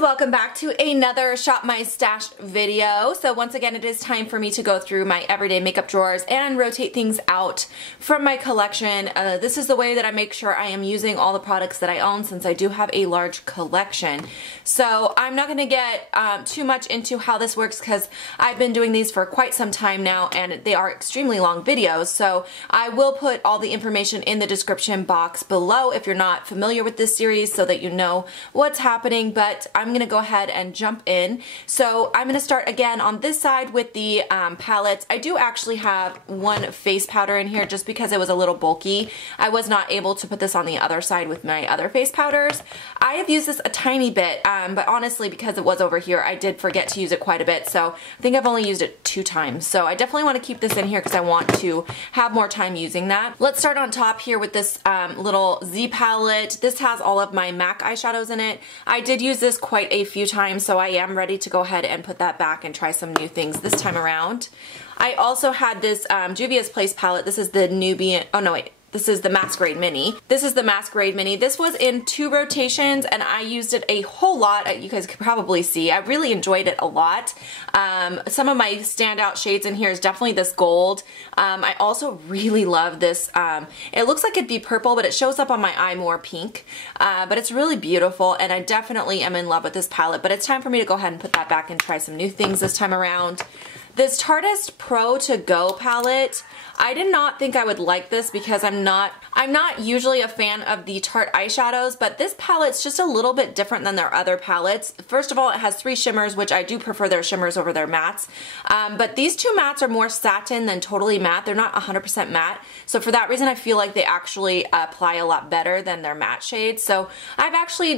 welcome back to another Shop My Stash video. So once again, it is time for me to go through my everyday makeup drawers and rotate things out from my collection. This is the way that I make sure I am using all the products that I own, since I do have a large collection. So I'm not going to get too much into how this works, because I've been doing these for quite some time now and they are extremely long videos. So I will put all the information in the description box below if you're not familiar with this series, so that you know what's happening. But I'm going to go ahead and jump in. So I'm going to start again on this side with the palettes. I do actually have one face powder in here just because it was a little bulky. I was not able to put this on the other side with my other face powders. I have used this a tiny bit, but honestly, because it was over here, I did forget to use it quite a bit. So I think I've only used it 2 times. So I definitely want to keep this in here because I want to have more time using that. Let's start on top here with this little Z palette. This has all of my MAC eyeshadows in it. I did use this quite a few times, so I am ready to go ahead and put that back and try some new things this time around. I also had this Juvia's Place palette. This is the Nubian, oh no wait, this is the Masquerade Mini. This is the Masquerade Mini. This was in 2 rotations and I used it a whole lot. You guys could probably see. I really enjoyed it a lot. Some of my standout shades in here is definitely this gold. I also really love this. It looks like it'd be purple, but it shows up on my eye more pink. But it's really beautiful and I definitely am in love with this palette. But it's time for me to go ahead and put that back and try some new things this time around. This Tartist Pro To Go palette, I did not think I would like this because I'm not usually a fan of the Tarte eyeshadows, but this palette's just a little bit different than their other palettes. First of all, it has 3 shimmers, which I do prefer their shimmers over their mattes. But these 2 mattes are more satin than totally matte. They're not 100% matte. So for that reason, I feel like they actually apply a lot better than their matte shades. So I've actually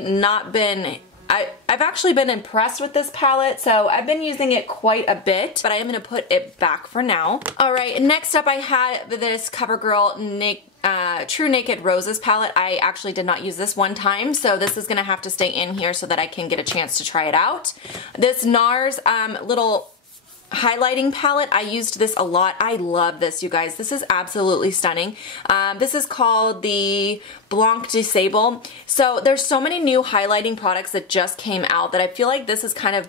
been impressed with this palette, so I've been using it quite a bit, but I am going to put it back for now. Alright, next up I had this CoverGirl True Naked Roses palette. I actually did not use this one time, so this is going to have to stay in here so that I can get a chance to try it out. This NARS little highlighting palette, I used this a lot. I love this, you guys. This is absolutely stunning. This is called the Blanc de Sable. So there's so many new highlighting products that just came out that I feel like this has kind of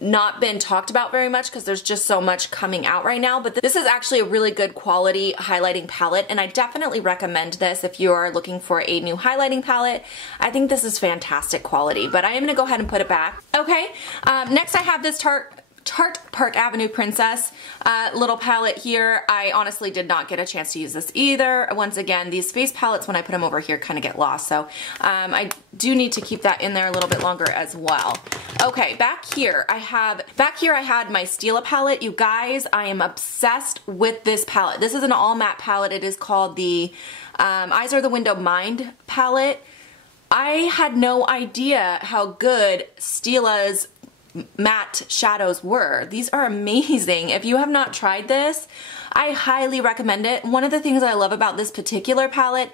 not been talked about very much because there's just so much coming out right now. But this is actually a really good quality highlighting palette, and I definitely recommend this if you are looking for a new highlighting palette. I think this is fantastic quality, but I am going to go ahead and put it back. Okay, next I have this Tarte Park Avenue Princess little palette here. I honestly did not get a chance to use this either. Once again, these face palettes, when I put them over here, kind of get lost. So I do need to keep that in there a little bit longer as well. Okay, back here I had my Stila palette. You guys, I am obsessed with this palette. This is an all matte palette. It is called the Eyes Are the Window Mind palette. I had no idea how good Stila's matte shadows were. These are amazing. If you have not tried this, I highly recommend it. One of the things I love about this particular palette,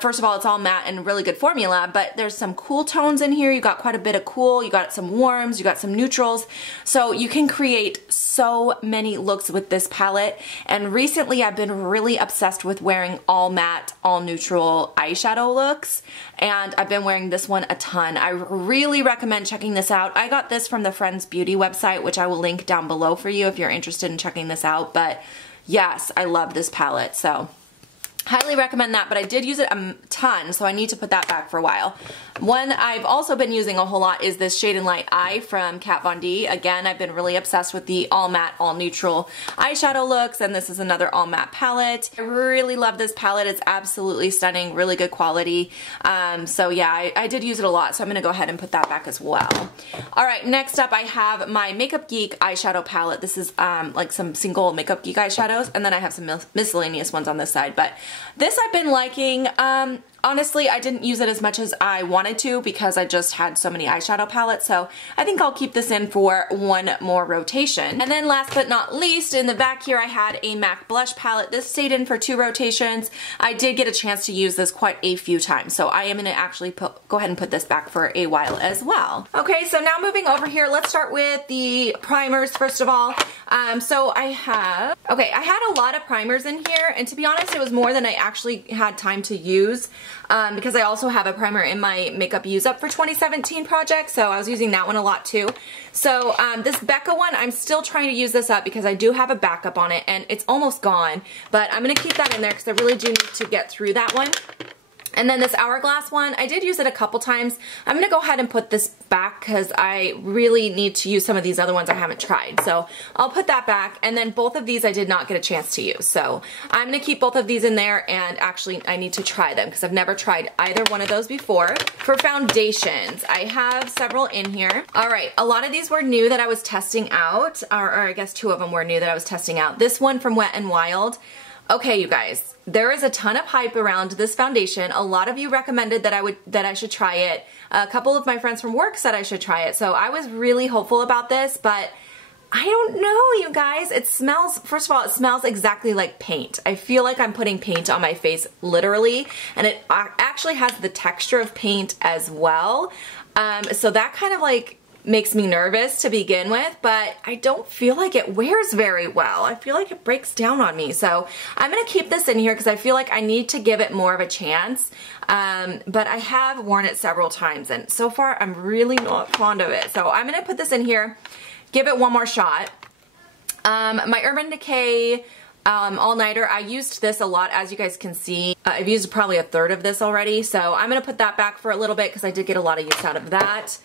first of all, it's all matte and really good formula, but there's some cool tones in here. You got quite a bit of cool, you got some warms, you got some neutrals, so you can create so many looks with this palette. And recently I've been really obsessed with wearing all matte, all neutral eyeshadow looks, and I've been wearing this one a ton. I really recommend checking this out. I got this from the Frends beauty website, which I will link down below for you if you're interested in checking this out. But yes, I love this palette, so highly recommend that, but I did use it a ton, so I need to put that back for a while. One I've also been using a whole lot is this Shade and Light Eye from Kat Von D. Again, I've been really obsessed with the all matte, all neutral eyeshadow looks, and this is another all matte palette. I really love this palette. It's absolutely stunning, really good quality. So yeah, I did use it a lot, so I'm going to go ahead and put that back as well. Alright, next up I have my Makeup Geek eyeshadow palette. This is like some single Makeup Geek eyeshadows, and then I have some miscellaneous ones on this side, but this I've been liking. Honestly, I didn't use it as much as I wanted to because I just had so many eyeshadow palettes, so I think I'll keep this in for one more rotation. And then last but not least, in the back here I had a MAC blush palette. This stayed in for 2 rotations. I did get a chance to use this quite a few times, so I am going to actually go ahead and put this back for a while as well. Okay, so now moving over here, let's start with the primers first of all. So I had a lot of primers in here, and to be honest, it was more than I actually had time to use. because I also have a primer in my Makeup Use Up for 2017 project, so I was using that one a lot too. So this Becca one, I'm still trying to use this up because I do have a backup on it and it's almost gone, but I'm going to keep that in there because I really do need to get through that one. And then this Hourglass one, I did use it a couple times. I'm going to go ahead and put this back because I really need to use some of these other ones I haven't tried. So I'll put that back. And then both of these I did not get a chance to use. So I'm going to keep both of these in there, and actually I need to try them because I've never tried either one of those before. For foundations, I have several in here. All right, a lot of these were new that I was testing out, or I guess 2 of them were new that I was testing out. This one from Wet n Wild. Okay, you guys, there is a ton of hype around this foundation. A lot of you recommended that I should try it. A couple of my friends from work said I should try it. So I was really hopeful about this, but I don't know, you guys. It smells, first of all, it smells exactly like paint. I feel like I'm putting paint on my face, literally, and it actually has the texture of paint as well. So that kind of like makes me nervous to begin with, but I don't feel like it wears very well. I feel like it breaks down on me. So I'm going to keep this in here because I feel like I need to give it more of a chance. But I have worn it several times and so far I'm really not fond of it. So I'm going to put this in here, give it one more shot. My Urban Decay all-nighter, I used this a lot, as you guys can see. I've used probably 1/3 of this already, so I'm going to put that back for a little bit because I did get a lot of use out of that.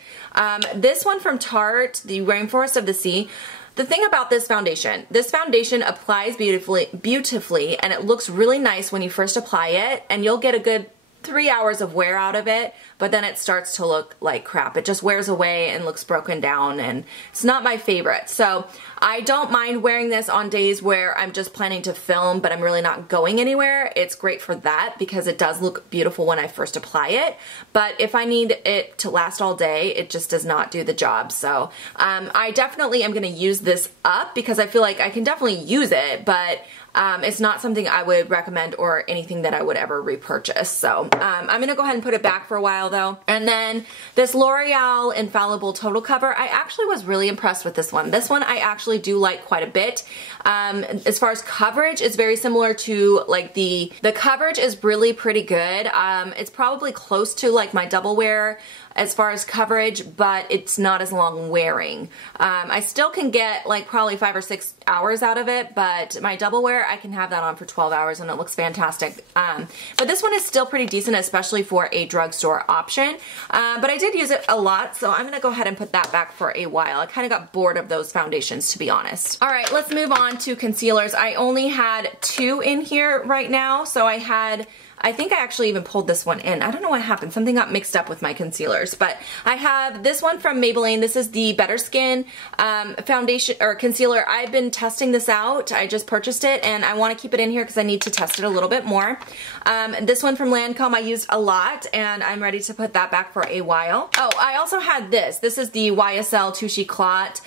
This one from Tarte, the Rainforest of the Sea. The thing about this foundation applies beautifully, and it looks really nice when you first apply it, and you'll get a good 3 hours of wear out of it, but then it starts to look like crap. It just wears away and looks broken down, and it's not my favorite. So I don't mind wearing this on days where I'm just planning to film, but I'm really not going anywhere. It's great for that because it does look beautiful when I first apply it. But if I need it to last all day, it just does not do the job. So I definitely am going to use this up because I feel like I can definitely use it, but it's not something I would recommend or anything that I would ever repurchase. So I'm going to go ahead and put it back for a while though. And then this L'Oreal Infallible Total Cover, I actually was really impressed with this one. This one I actually do like quite a bit. As far as coverage, it's very similar to like the coverage is really pretty good. It's probably close to like my Double Wear as far as coverage, but it's not as long wearing. I still can get like probably 5 or 6 hours out of it, but my Double Wear, I can have that on for 12 hours and it looks fantastic. But this one is still pretty decent, especially for a drugstore option. But I did use it a lot, so I'm gonna go ahead and put that back for a while. I kind of got bored of those foundations, to be honest. All right, let's move on to concealers. I only had 2 in here right now, so I think I actually even pulled this one in. I don't know what happened. Something got mixed up with my concealers. But I have this one from Maybelline. This is the Better Skin foundation or concealer. I've been testing this out. I just purchased it and I want to keep it in here because I need to test it a little bit more. This one from Lancome I used a lot and I'm ready to put that back for a while. Oh, I also had this. This is the YSL Touche Clot.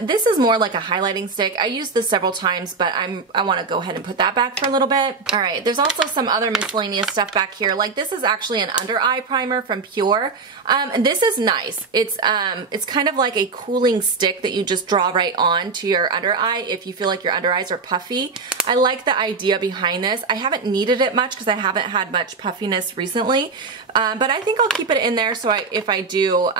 This is more like a highlighting stick. I used this several times, but I want to go ahead and put that back for a little bit. All right, there's also some other miscellaneous stuff back here. Like this is actually an under eye primer from Pure. This is nice. It's kind of like a cooling stick that you just draw right on to your under eye if you feel like your under eyes are puffy. I like the idea behind this. I haven't needed it much because I haven't had much puffiness recently, but I think I'll keep it in there so if I do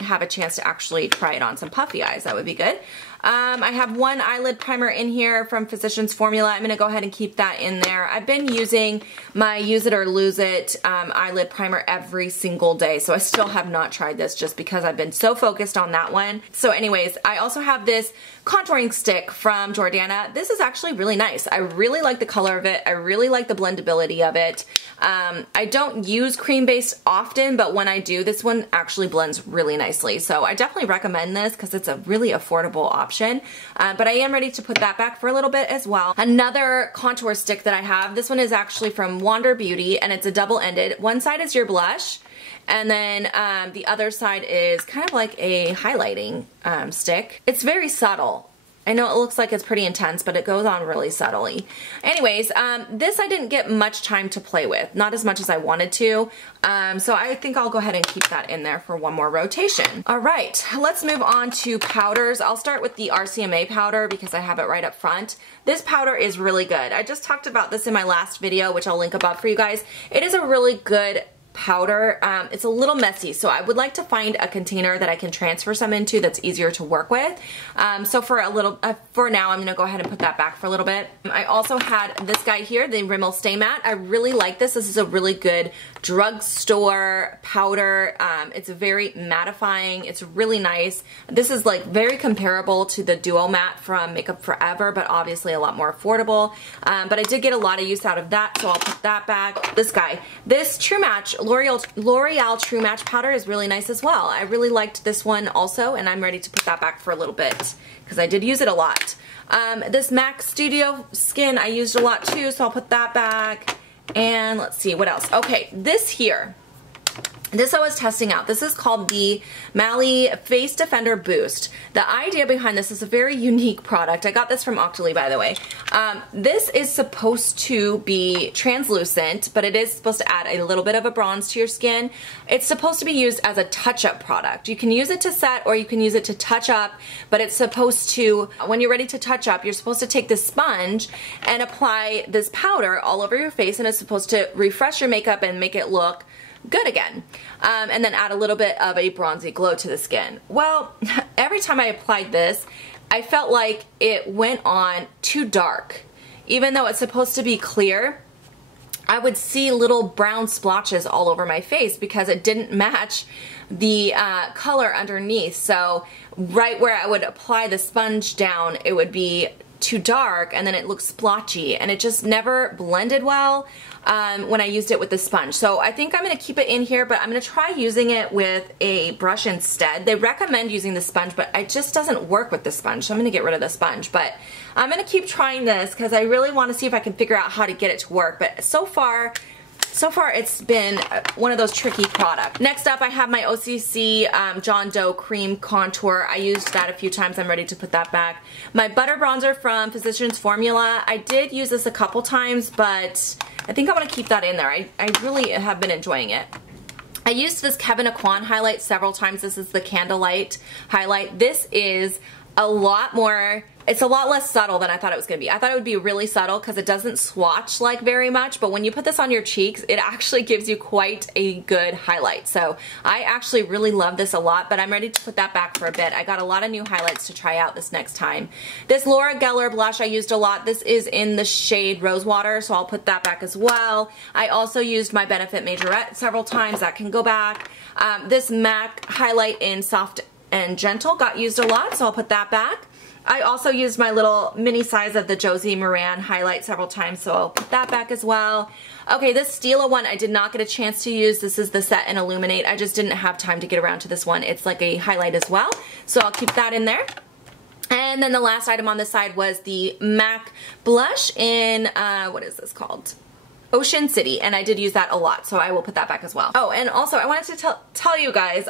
have a chance to actually try it on some puffy eyes, that would be good. I have one eyelid primer in here from Physicians Formula. I'm going to go ahead and keep that in there. I've been using my Use It or Lose It eyelid primer every single day, so I still have not tried this just because I've been so focused on that one. So anyways, I also have this contouring stick from Jordana. This is actually really nice. I really like the color of it. I really like the blendability of it. I don't use cream-based often, but when I do, this one actually blends really nicely. So I definitely recommend this because it's a really affordable option. But I am ready to put that back for a little bit as well. Another contour stick that I have, this one is actually from Wander Beauty and it's a double-ended. One side is your blush and then the other side is kind of like a highlighting stick. It's very subtle. I know it looks like it's pretty intense, but it goes on really subtly. Anyways, this I didn't get much time to play with, not as much as I wanted to. So I think I'll go ahead and keep that in there for one more rotation. All right, let's move on to powders. I'll start with the RCMA powder because I have it right up front. This powder is really good. I just talked about this in my last video, which I'll link above for you guys. It is a really good powder. It's a little messy, so I would like to find a container that I can transfer some into that's easier to work with. So for now, I'm gonna go ahead and put that back for a little bit. I also had this guy here, the Rimmel Stay Matte. I really like this. This is a really good drugstore powder. It's very mattifying. It's really nice. This is like very comparable to the Duo Matte from Makeup Forever, but obviously a lot more affordable. But I did get a lot of use out of that, so I'll put that back. This guy, this True Match L'Oreal True Match powder is really nice as well. I really liked this one also, and I'm ready to put that back for a little bit because I did use it a lot. This MAC Studio Skin I used a lot too, so I'll put that back. And let's see, what else? Okay, this here. This I was testing out. This is called the Mally Face Defender Boost. The idea behind this is a very unique product. I got this from Octoly, by the way. This is supposed to be translucent, but it is supposed to add a little bit of a bronze to your skin. It's supposed to be used as a touch-up product. You can use it to set or you can use it to touch up, but it's supposed to, when you're ready to touch up, you're supposed to take this sponge and apply this powder all over your face, and it's supposed to refresh your makeup and make it look good again, and then add a little bit of a bronzy glow to the skin. Well, every time I applied this, I felt like it went on too dark. Even though it's supposed to be clear, I would see little brown splotches all over my face because it didn't match the color underneath. So right where I would apply the sponge down, it would be too dark, and then it looked splotchy, and it just never blended well when I used it with the sponge. So I think I'm going to keep it in here, but I'm going to try using it with a brush instead. They recommend using the sponge, but it just doesn't work with the sponge, so I'm going to get rid of the sponge. But I'm going to keep trying this because I really want to see if I can figure out how to get it to work. But so far it's been one of those tricky products. Next up, I have my OCC John Doe Cream Contour. I used that a few times. I'm ready to put that back. My Butter Bronzer from Physicians Formula. I did use this a couple times, but I think I want to keep that in there. I really have been enjoying it. I used this Kevyn Aucoin highlight several times. This is the Candlelight highlight. This is a lot more, it's a lot less subtle than I thought it was going to be. I thought it would be really subtle because it doesn't swatch like very much, but when you put this on your cheeks, it actually gives you quite a good highlight. So I actually really love this a lot, but I'm ready to put that back for a bit. I got a lot of new highlights to try out this next time. This Laura Geller blush I used a lot. This is in the shade Rosewater, so I'll put that back as well. I also used my Benefit Majorette several times. That can go back. This MAC highlight in Soft and Gentle got used a lot, so I'll put that back. I also used my little mini size of the Josie Moran highlight several times, so I'll put that back as well. Okay, this Stila one I did not get a chance to use. This is the Set and Illuminate. I just didn't have time to get around to this one. It's like a highlight as well, so I'll keep that in there. And then the last item on this side was the MAC blush in, what is this called? Ocean City, and I did use that a lot, so I will put that back as well. Oh, and also I wanted to tell you guys,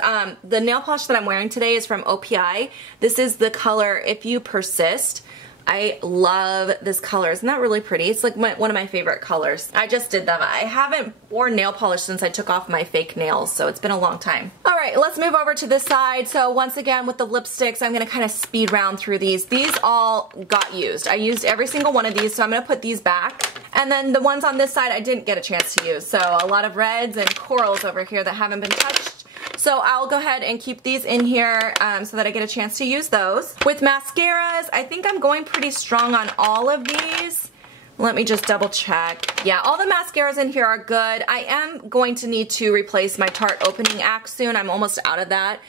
the nail polish that I'm wearing today is from OPI. This is the color If You Persist. I love this color. Isn't that really pretty? It's like one of my favorite colors. I just did them. I haven't worn nail polish since I took off my fake nails, so it's been a long time. All right, let's move over to this side. So once again, with the lipsticks, I'm gonna kind of speed round through these. These all got used. I used every single one of these, so I'm gonna put these back. And then the ones on this side, I didn't get a chance to use. So a lot of reds and corals over here that haven't been touched. So I'll go ahead and keep these in here so that I get a chance to use those. With mascaras, I think I'm going pretty strong on all of these. Let me just double check. Yeah, all the mascaras in here are good. I am going to need to replace my Tarte Opening Act soon. I'm almost out of that,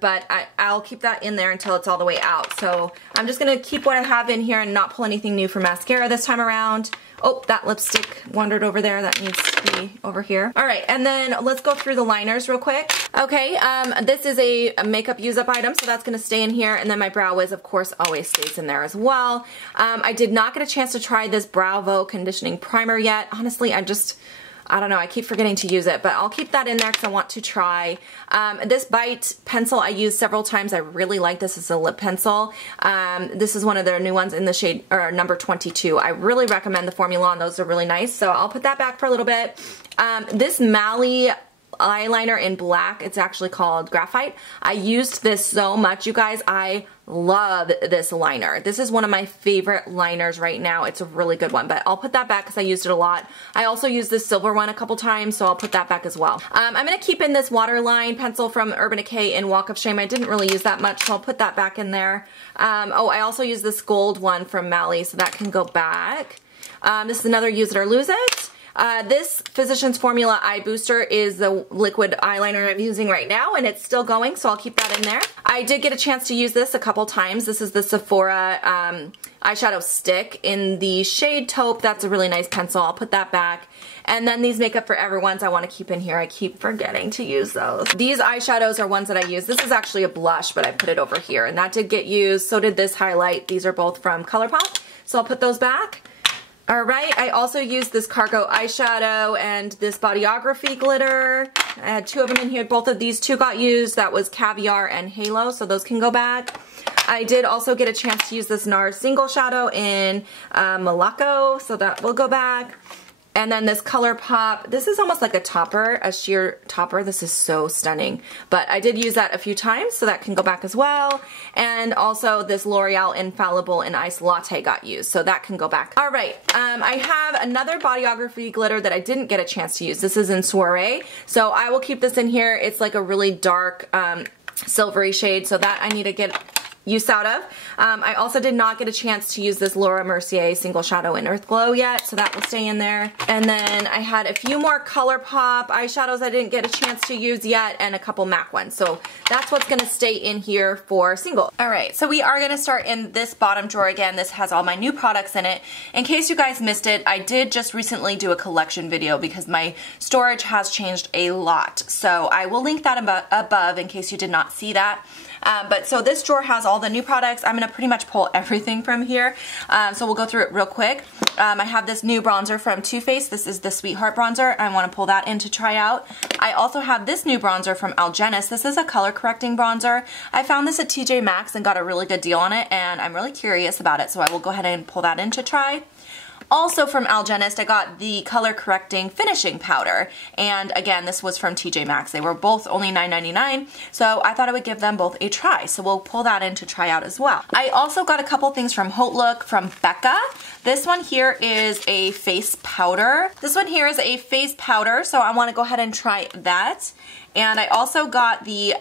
but I'll keep that in there until it's all the way out. So I'm just going to keep what I have in here and not pull anything new for mascara this time around. Oh, that lipstick wandered over there. That needs to be over here. All right, and then let's go through the liners real quick. Okay, this is a makeup use-up item, so that's gonna stay in here, and then my Brow Wiz, of course, always stays in there as well. I did not get a chance to try this Bravo Conditioning Primer yet. Honestly, I don't know, I keep forgetting to use it, but I'll keep that in there because I want to try. This Bite pencil I used several times. I really like this. It's a lip pencil. This is one of their new ones in the shade, or number 22. I really recommend the formula on those. Are really nice. So I'll put that back for a little bit. This Mally eyeliner in black, it's actually called Graphite. I used this so much, you guys. I love this liner. This is one of my favorite liners right now. It's a really good one, but I'll put that back because I used it a lot. I also used this silver one a couple times, so I'll put that back as well. I'm going to keep in this waterline pencil from Urban Decay in Walk of Shame. I didn't really use that much, so I'll put that back in there. Oh, I also used this gold one from Mally, so that can go back. This is another Use It or Lose It. This Physicians Formula Eye Booster is the liquid eyeliner I'm using right now, and it's still going, so I'll keep that in there. I did get a chance to use this a couple times. This is the Sephora eyeshadow stick in the shade Taupe. That's a really nice pencil. I'll put that back. And then these Makeup Forever ones I want to keep in here. I keep forgetting to use those. These eyeshadows are ones that I use. This is actually a blush, but I put it over here, and that did get used. So did this highlight. These are both from ColourPop, so I'll put those back. Alright, I also used this Cargo eyeshadow and this Bodyography glitter. I had two of them in here. Both of these two got used. That was Caviar and Halo, so those can go back. I did also get a chance to use this NARS single shadow in Morocco, so that will go back. And then this ColourPop, this is almost like a topper, a sheer topper. This is so stunning. But I did use that a few times, so that can go back as well. And also this L'Oreal Infallible in Ice Latte got used, so that can go back. All right, I have another Bodyography glitter that I didn't get a chance to use. This is in Soiree, so I will keep this in here. It's like a really dark silvery shade, so that I need to get use out of. I also did not get a chance to use this Laura Mercier single shadow in Earth Glow yet, so that will stay in there. And then I had a few more ColourPop eyeshadows I didn't get a chance to use yet, and a couple MAC ones. So that's what's going to stay in here for single. Alright, so we are going to start in this bottom drawer again. This has all my new products in it. In case you guys missed it, I did just recently do a collection video because my storage has changed a lot. So I will link that above in case you did not see that. But so this drawer has all the new products. I'm going to pretty much pull everything from here. So we'll go through it real quick. I have this new bronzer from Too Faced. This is the Sweetheart bronzer. I want to pull that in to try out. I also have this new bronzer from Algenist. This is a color correcting bronzer. I found this at TJ Maxx and got a really good deal on it, and I'm really curious about it, so I will go ahead and pull that in to try. Also from Algenist, I got the color correcting finishing powder, and again, this was from TJ Maxx. They were both only $9.99, so I thought I would give them both a try, so we'll pull that in to try out as well. I also got a couple things from hautelook from Becca. This one here is a face powder. This one here is a face powder, so I want to go ahead and try that. And I also got the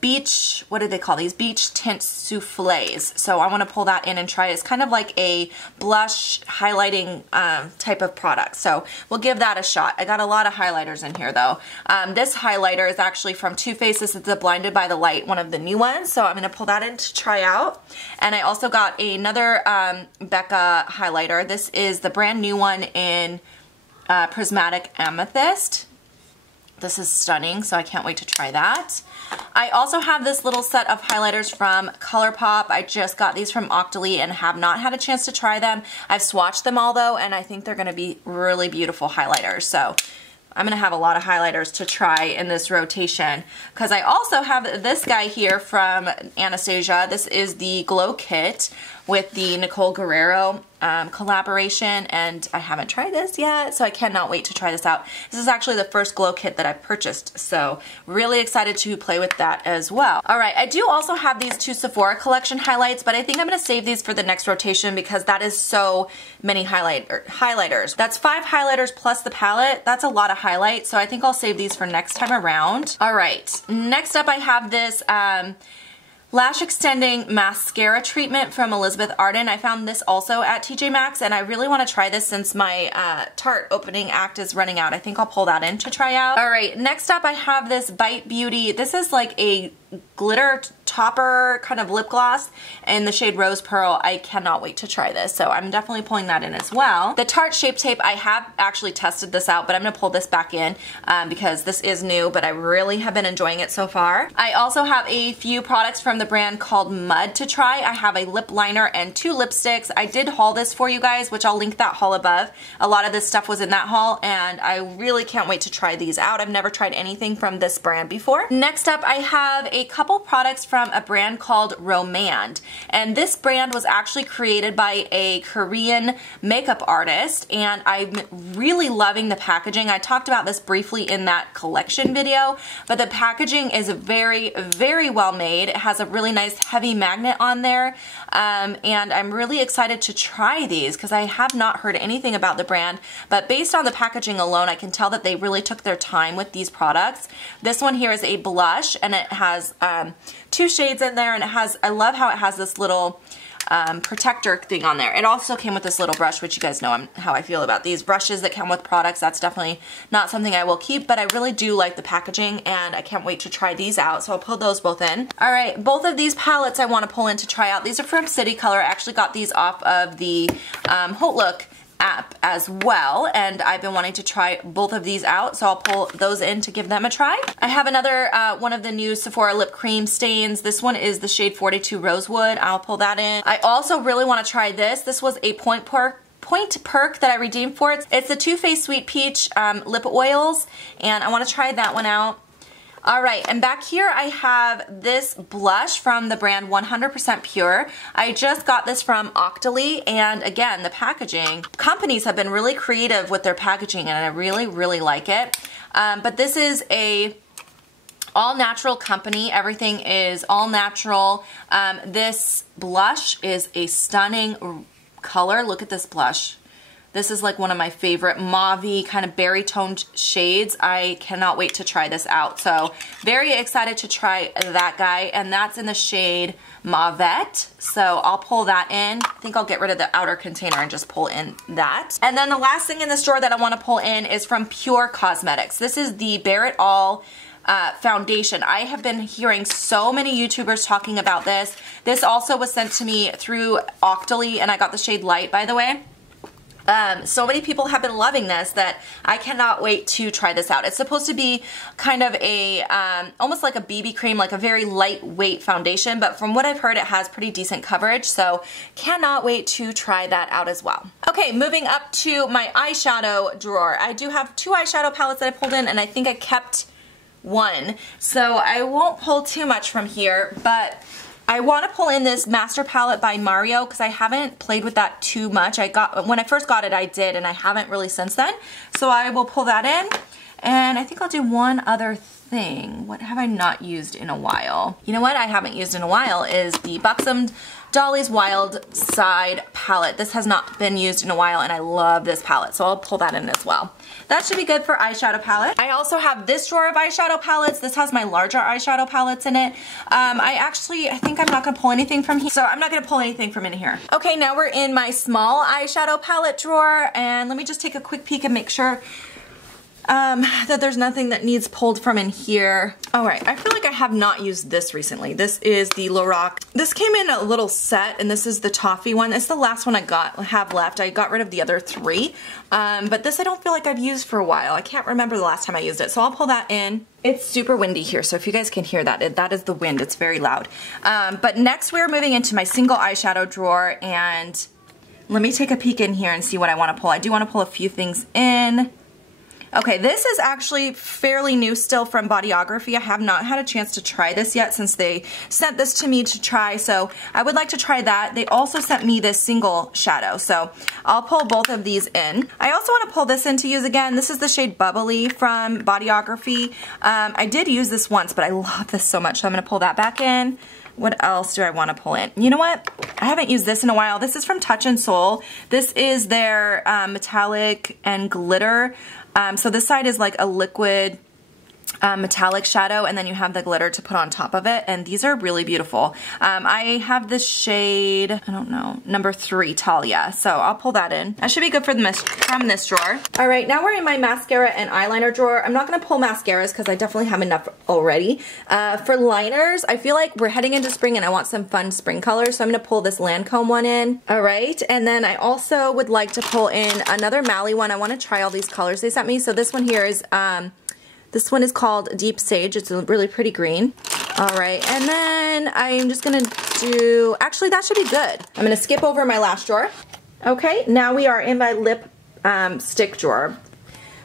beach, what do they call these? Beach tint souffles. So I want to pull that in and try it. It's kind of like a blush highlighting type of product. So we'll give that a shot. I got a lot of highlighters in here though. This highlighter is actually from Too Faced. This is the Blinded by the Light, one of the new ones. So I'm going to pull that in to try out. And I also got another Becca highlighter. This is the brand new one in Prismatic Amethyst. This is stunning, so I can't wait to try that. I also have this little set of highlighters from ColourPop. I just got these from Octoly and have not had a chance to try them. I've swatched them all though, and I think they're going to be really beautiful highlighters. So I'm going to have a lot of highlighters to try in this rotation, because I also have this guy here from Anastasia. This is the Glow Kit with the Nicole Guerrero collaboration, and I haven't tried this yet, so I cannot wait to try this out. This is actually the first Glow Kit that I purchased, so really excited to play with that as well. Alright, I do also have these two Sephora collection highlights, but I think I'm going to save these for the next rotation because that is so many highlighters. That's 5 highlighters plus the palette. That's a lot of highlight, so I think I'll save these for next time around. Alright, next up I have this lash extending mascara treatment from Elizabeth Arden. I found this also at TJ Maxx, and I really want to try this since my Tarte opening act is running out. I think I'll pull that in to try out. Alright, next up I have this Bite Beauty. This is like a glitter topper kind of lip gloss in the shade Rose Pearl. I cannot wait to try this, so I'm definitely pulling that in as well. The Tarte Shape Tape, I have actually tested this out, but I'm gonna pull this back in because this is new, but I really have been enjoying it so far. I also have a few products from the brand called Mud to try. I have a lip liner and 2 lipsticks. I did haul this for you guys, which I'll link that haul above. A lot of this stuff was in that haul, and I really can't wait to try these out. I've never tried anything from this brand before. Next up, I have a couple products from a brand called Romand, and this brand was actually created by a Korean makeup artist, and I'm really loving the packaging. I talked about this briefly in that collection video, but the packaging is very, very well made. It has a really nice heavy magnet on there, and I'm really excited to try these because I have not heard anything about the brand, but based on the packaging alone, I can tell that they really took their time with these products. This one here is a blush, and it has 2 shades in there, and it has, I love how it has this little protector thing on there. It also came with this little brush, which you guys know how I feel about these brushes that come with products. That's definitely not something I will keep, but I really do like the packaging, and I can't wait to try these out, so I'll pull those both in. Alright, both of these palettes I want to pull in to try out. These are from City Color. I actually got these off of the hautelook app as well, and I've been wanting to try both of these out, so I'll pull those in to give them a try. I have another one of the new Sephora lip cream stains. This one is the shade 42 Rosewood. I'll pull that in. I also really want to try this. This was a Point Perk that I redeemed for it. It's the Too Faced Sweet Peach lip oils, and I want to try that one out. Alright, and back here I have this blush from the brand 100% Pure. I just got this from Octoly, and again, the packaging. Companies have been really creative with their packaging, and I really, really like it. But this is a all-natural company. Everything is all natural. This blush is a stunning color. Look at this blush. This is like one of my favorite mauve-y kind of berry toned shades. I cannot wait to try this out. So very excited to try that guy, and that's in the shade Mauvette. So I'll pull that in. I think I'll get rid of the outer container and just pull in that. And then the last thing in the store that I want to pull in is from Pure Cosmetics. This is the Bare It All foundation. I have been hearing so many YouTubers talking about this. This also was sent to me through Octoly, and I got the shade Light, by the way. So many people have been loving this that I cannot wait to try this out. It's supposed to be kind of a, almost like a BB cream, like a very lightweight foundation, but from what I've heard, it has pretty decent coverage, so cannot wait to try that out as well. Okay, moving up to my eyeshadow drawer. I do have 2 eyeshadow palettes that I pulled in, and I think I kept 1, so I won't pull too much from here, but I want to pull in this Master Palette by Mario because I haven't played with that too much. When I first got it, I did, and I haven't really since then. So I will pull that in, and I think I'll do one other thing. What have I not used in a while? You know what I haven't used in a while is the Buxom Dolly's Wild Side palette. This has not been used in a while, and I love this palette, so I'll pull that in as well. That should be good for eyeshadow palette. I also have this drawer of eyeshadow palettes. This has my larger eyeshadow palettes in it. I think I'm not going to pull anything from here, so I'm not going to pull anything from in here. Okay, now we're in my small eyeshadow palette drawer, and let me just take a quick peek and make sure that there's nothing that needs pulled from in here. Alright, I feel like I have not used this recently. This is the Lorac. This came in a little set, and this is the toffee one. It's the last one I have left. I got rid of the other 3. But this I don't feel like I've used for a while. I can't remember the last time I used it, so I'll pull that in. It's super windy here, so if you guys can hear that, that is the wind. It's very loud. But next we're moving into my single eyeshadow drawer, and let me take a peek in here and see what I want to pull. I do want to pull a few things in. Okay, this is actually fairly new still from Bodyography. I have not had a chance to try this yet since they sent this to me to try, so I would like to try that. They also sent me this single shadow, so I'll pull both of these in. I also want to pull this in to use again. This is the shade Bubbly from Bodyography. I did use this once, but I love this so much, so I'm going to pull that back in. What else do I want to pull in? You know what? I haven't used this in a while. This is from Touch and Soul. This is their metallic and glitter. So this side is like a liquid metallic shadow, and then you have the glitter to put on top of it, and these are really beautiful. I have this shade, I don't know, number 3, Talia, so I'll pull that in. That should be good for from this drawer. All right, now we're in my mascara and eyeliner drawer. I'm not gonna pull mascaras because I definitely have enough already. For liners, I feel like we're heading into spring and I want some fun spring colors, so I'm gonna pull this Lancome one in. All right, and then I also would like to pull in another Mally one. I wanna try all these colors they sent me. So this one here is, this one is called Deep Sage. It's a really pretty green. All right, and then I'm just gonna do, actually that should be good. I'm gonna skip over my lash drawer. Okay, now we are in my lip stick drawer.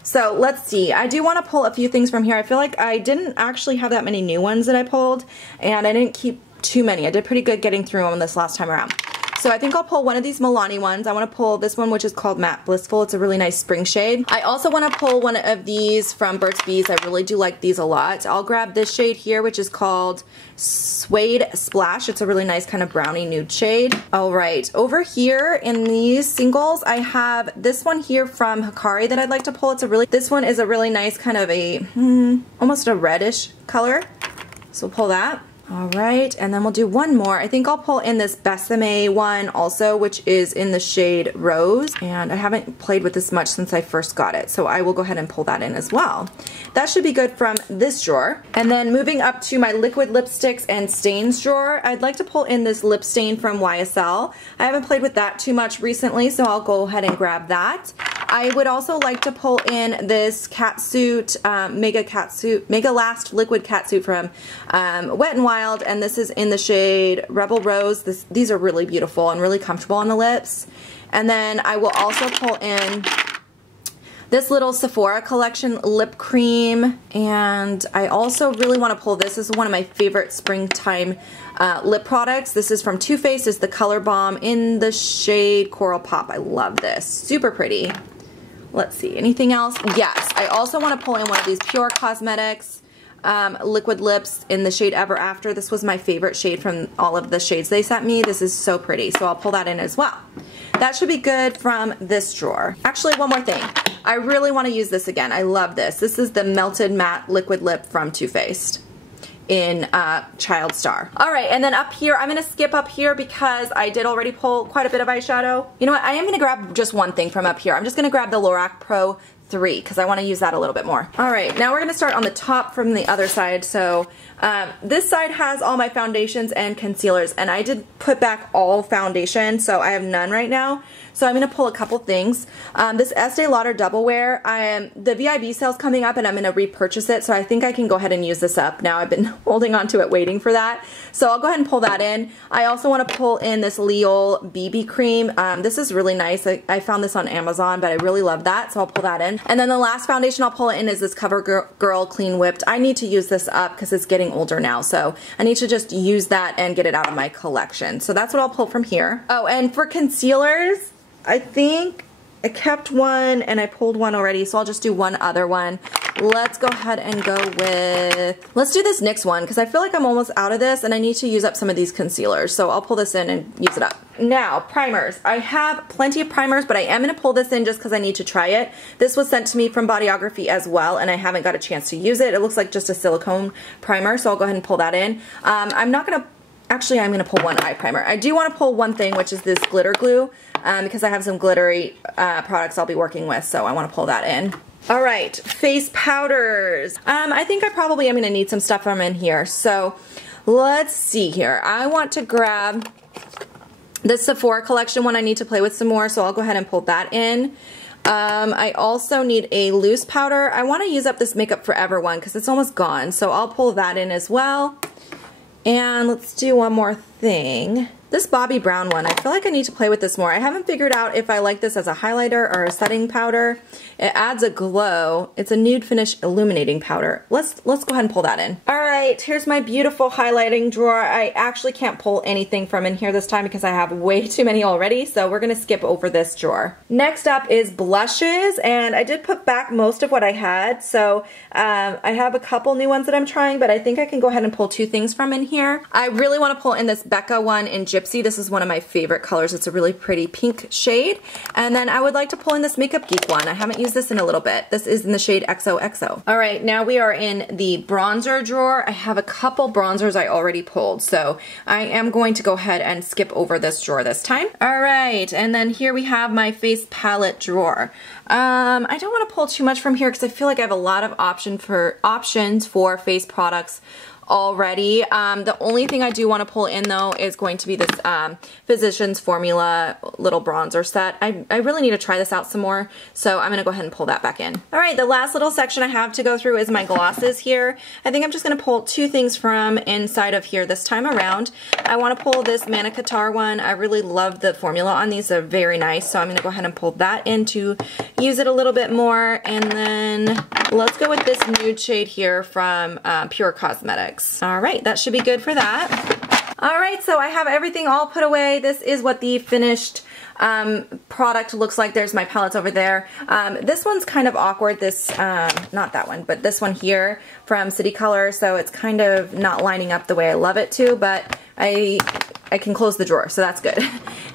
So let's see, I do wanna pull a few things from here. I feel like I didn't actually have that many new ones that I pulled, and I didn't keep too many. I did pretty good getting through them this last time around. So I think I'll pull one of these Milani ones. I want to pull this one, which is called Matte Blissful. It's a really nice spring shade. I also want to pull one of these from Burt's Bees. I really do like these a lot. I'll grab this shade here, which is called Suede Splash. It's a really nice kind of brownie nude shade. All right, over here in these singles, I have this one here from Hikari that I'd like to pull. This one is a really nice kind of a, almost a reddish color. So we'll pull that. All right, and then we'll do one more. I think I'll pull in this Besame one also, which is in the shade Rose. And I haven't played with this much since I first got it, so I will go ahead and pull that in as well. That should be good from this drawer. And then moving up to my liquid lipsticks and stains drawer, I'd like to pull in this lip stain from YSL. I haven't played with that too much recently, so I'll go ahead and grab that. I would also like to pull in this catsuit, Mega Last liquid catsuit from Wet n Wild, and this is in the shade Rebel Rose. These are really beautiful and really comfortable on the lips. And then I will also pull in this little Sephora collection lip cream, and I also really want to pull this. This is one of my favorite springtime lip products. This is from Too Faced. It's the Color Bomb in the shade Coral Pop. I love this. Super pretty. Let's see, anything else? Yes, I also want to pull in one of these Pure Cosmetics liquid lips in the shade Ever After. This was my favorite shade from all of the shades they sent me. This is so pretty, so I'll pull that in as well. That should be good from this drawer. Actually, one more thing. I really want to use this again. I love this. This is the Melted Matte Liquid Lip from Too Faced in Child Star. All right, and then up here, I'm gonna skip up here because I did already pull quite a bit of eyeshadow. You know what, I am gonna grab just one thing from up here. I'm just gonna grab the Lorac Pro 3 because I want to use that a little bit more. All right, now we're going to start on the top from the other side. So this side has all my foundations and concealers, and I did put back all foundation, so I have none right now. So I'm going to pull a couple things. This Estee Lauder Double Wear, the VIB sale's coming up and I'm going to repurchase it, so I think I can go ahead and use this up now. I've been holding on to it waiting for that. So I'll go ahead and pull that in. I also want to pull in this Leol BB cream. This is really nice. I found this on Amazon, but I really love that, so I'll pull that in. And then the last foundation I'll pull in is this CoverGirl Clean Whipped. I need to use this up because it's getting older now, so I need to just use that and get it out of my collection. So that's what I'll pull from here. Oh, and for concealers, I think I kept one and I pulled one already, so I'll just do one other one. Let's go ahead and go with, let's do this NYX one because I feel like I'm almost out of this and I need to use up some of these concealers, so I'll pull this in and use it up. Now, primers. I have plenty of primers, but I am going to pull this in just because I need to try it. This was sent to me from Bodyography as well, and I haven't got a chance to use it. It looks like just a silicone primer, so I'll go ahead and pull that in. I'm not going to, actually I'm going to pull one eye primer. I do want to pull one thing, which is this glitter glue, because I have some glittery products I'll be working with, so I want to pull that in. All right, face powders. I think I probably am going to need some stuff from in here, so let's see here. I want to grab the Sephora collection one. I need to play with some more, so I'll go ahead and pull that in. I also need a loose powder. I want to use up this Makeup Forever one because it's almost gone, so I'll pull that in as well. And let's do one more thing. This Bobbi Brown one, I feel like I need to play with this more. I haven't figured out if I like this as a highlighter or a setting powder. It adds a glow. It's a nude finish illuminating powder. Let's go ahead and pull that in. All right, here's my beautiful highlighting drawer. I actually can't pull anything from in here this time because I have way too many already, so we're gonna skip over this drawer. Next up is blushes, and I did put back most of what I had, so I have a couple new ones that I'm trying, but I think I can go ahead and pull two things from in here. I really want to pull in this Becca one in Gypsy Gypsy. This is one of my favorite colors. It's a really pretty pink shade. And then I would like to pull in this Makeup Geek one. I haven't used this in a little bit. This is in the shade XOXO. All right, now we are in the bronzer drawer. I have a couple bronzers I already pulled, so I am going to go ahead and skip over this drawer this time. All right, and then here we have my face palette drawer. I don't want to pull too much from here because I feel like I have a lot of options for face products already. The only thing I do want to pull in though is going to be this Physicians Formula little bronzer set. I really need to try this out some more, so I'm going to go ahead and pull that back in. All right, the last little section I have to go through is my glosses here. I think I'm just going to pull two things from inside of here this time around. I want to pull this Manna Qatar one. I really love the formula on these. They're very nice, so I'm going to go ahead and pull that in to use it a little bit more. And then let's go with this nude shade here from Pure Cosmetics. All right, that should be good for that. All right, so I have everything all put away. This is what the finished product looks like. There's my palettes over there. This one's kind of awkward, this, not that one, but this one here from City Color, so it's kind of not lining up the way I love it to, but I can close the drawer, so that's good.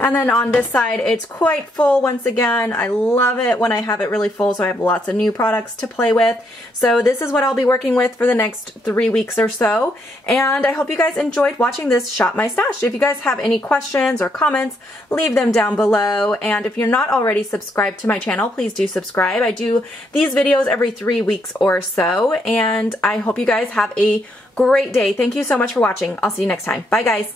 And then on this side, it's quite full once again. I love it when I have it really full, so I have lots of new products to play with. So this is what I'll be working with for the next 3 weeks or so. And I hope you guys enjoyed watching this Shop My Stash. If you guys have any questions or comments, leave them down below. And if you're not already subscribed to my channel, please do subscribe. I do these videos every 3 weeks or so. And I hope you guys have a great day. Thank you so much for watching. I'll see you next time. Bye, guys.